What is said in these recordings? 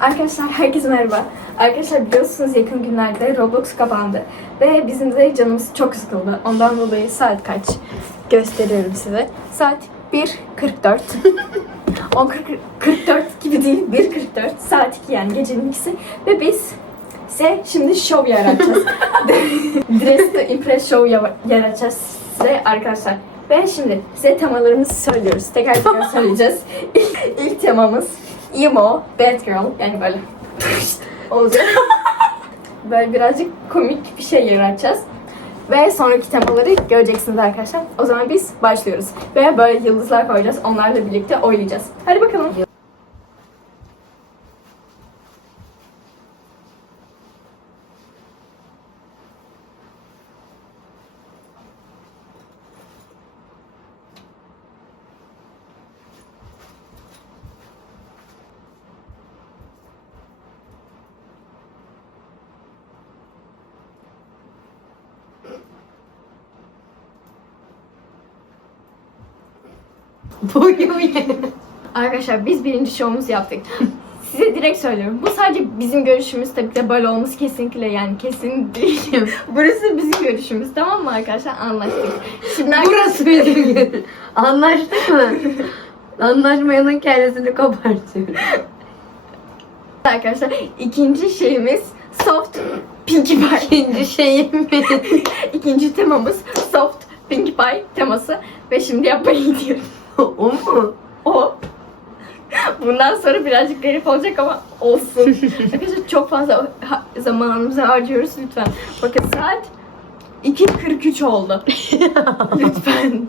Arkadaşlar herkese merhaba. Arkadaşlar biliyorsunuz yakın günlerde Roblox kapandı. Ve bizim de canımız çok sıkıldı. Ondan dolayı saat kaç gösteriyorum size. Saat 1.44. 10.44 gibi değil 1.44. Saat 2 yani gecenin ikisi. Ve biz size şimdi show yaratacağız. Dress to Impress ya- yaratacağız size arkadaşlar. Ve şimdi size temalarımızı söylüyoruz. Teker teker söyleyeceğiz. İlk temamız emo, bad girl yani böyle olacak. böyle birazcık komik bir şey yaratacağız. Ve sonraki temaları göreceksiniz arkadaşlar. O zaman biz başlıyoruz. Ve böyle yıldızlar koyacağız. Onlarla birlikte oynayacağız. Hadi bakalım. Boyu Arkadaşlar biz birinci şovumuzu yaptık. Size direkt söylüyorum. Bu sadece bizim görüşümüz. Tabii ki de böyle olması kesinlikle yani kesin değil. Burası bizim görüşümüz. Tamam mı arkadaşlar? Anlaştık. Şimdi Burası bizim yerim. Anlaştık mı? Anlaşmayanın kellesini kopartıyorum. arkadaşlar ikinci şeyimiz soft Pinkie Pie. İkinci şeyim? İkinci temamız soft Pinkie Pie teması. Ve şimdi yapmaya gidiyoruz. O mu? O. Bundan sonra birazcık garip olacak ama olsun. Arkadaşlar çok fazla zamanımızı harcıyoruz lütfen. Bakın saat 2.43 oldu. lütfen.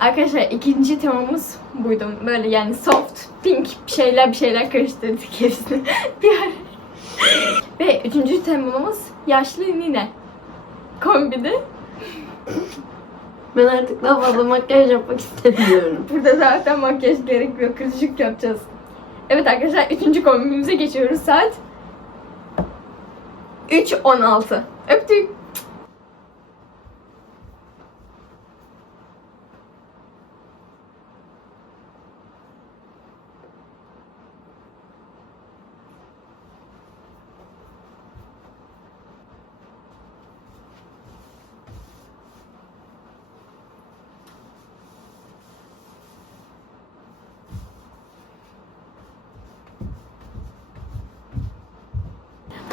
Arkadaşlar ikinci temamız buydu. Böyle yani soft, pink bir şeyler bir şeyler karıştırdık hepsini. bir ara. Ve üçüncü temamız yaşlı nine. Kombini. Ben artık daha fazla makyaj yapmak istemiyorum. Burada zaten makyaj gerekmiyor. Kırışık yapacağız. Evet arkadaşlar üçüncü kombinimize geçiyoruz. Saat 3.16. Öptük.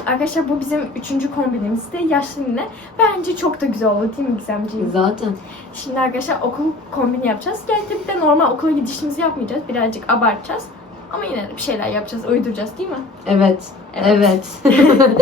Arkadaşlar bu bizim üçüncü kombinimizde. Yaşlı nine. Bence çok da güzel oldu değil mi Gizemciğim? Zaten. Şimdi arkadaşlar okul kombini yapacağız. Yani tabii de normal okula gidişimizi yapmayacağız. Birazcık abartacağız. Ama yine de bir şeyler yapacağız, uyduracağız değil mi? Evet. Evet. Evet.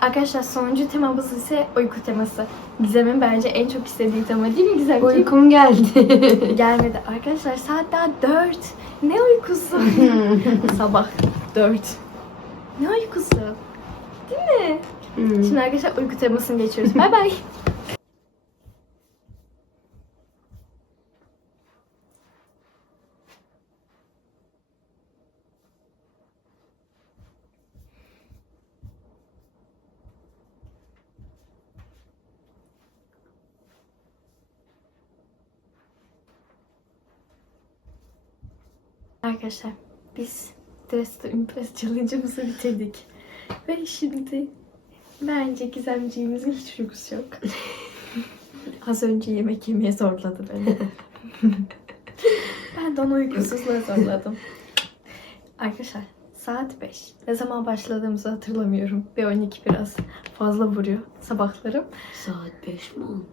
Arkadaşlar sonuncu temamız ise uyku teması. Gizem'in bence en çok istediği tema değil mi Gizemciğim? Uykum geldi. Gelmedi. Arkadaşlar saat daha 4. Ne uykusu? Sabah 4. Ne uykusu? Değil mi? Hmm. Şimdi arkadaşlar uyku temasını geçiyoruz. Bay bay. Arkadaşlar biz Dress to Impress challenge'ımızı bitirdik. Ve şimdi bence Gizemciğimizin hiç uykusu yok. Az önce yemek yemeye zorladı beni. ben de onu uykusuzluğa zorladım. Arkadaşlar saat 5. Ne zaman başladığımızı hatırlamıyorum. Ve 12 biraz fazla vuruyor sabahlarım. Saat 5 mi olmuş?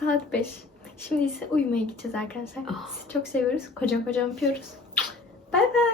Saat 5. Şimdi ise uyumaya gideceğiz arkadaşlar. Ah. Sizi çok seviyoruz. Kocaman kocaman öpüyoruz. Bay bay.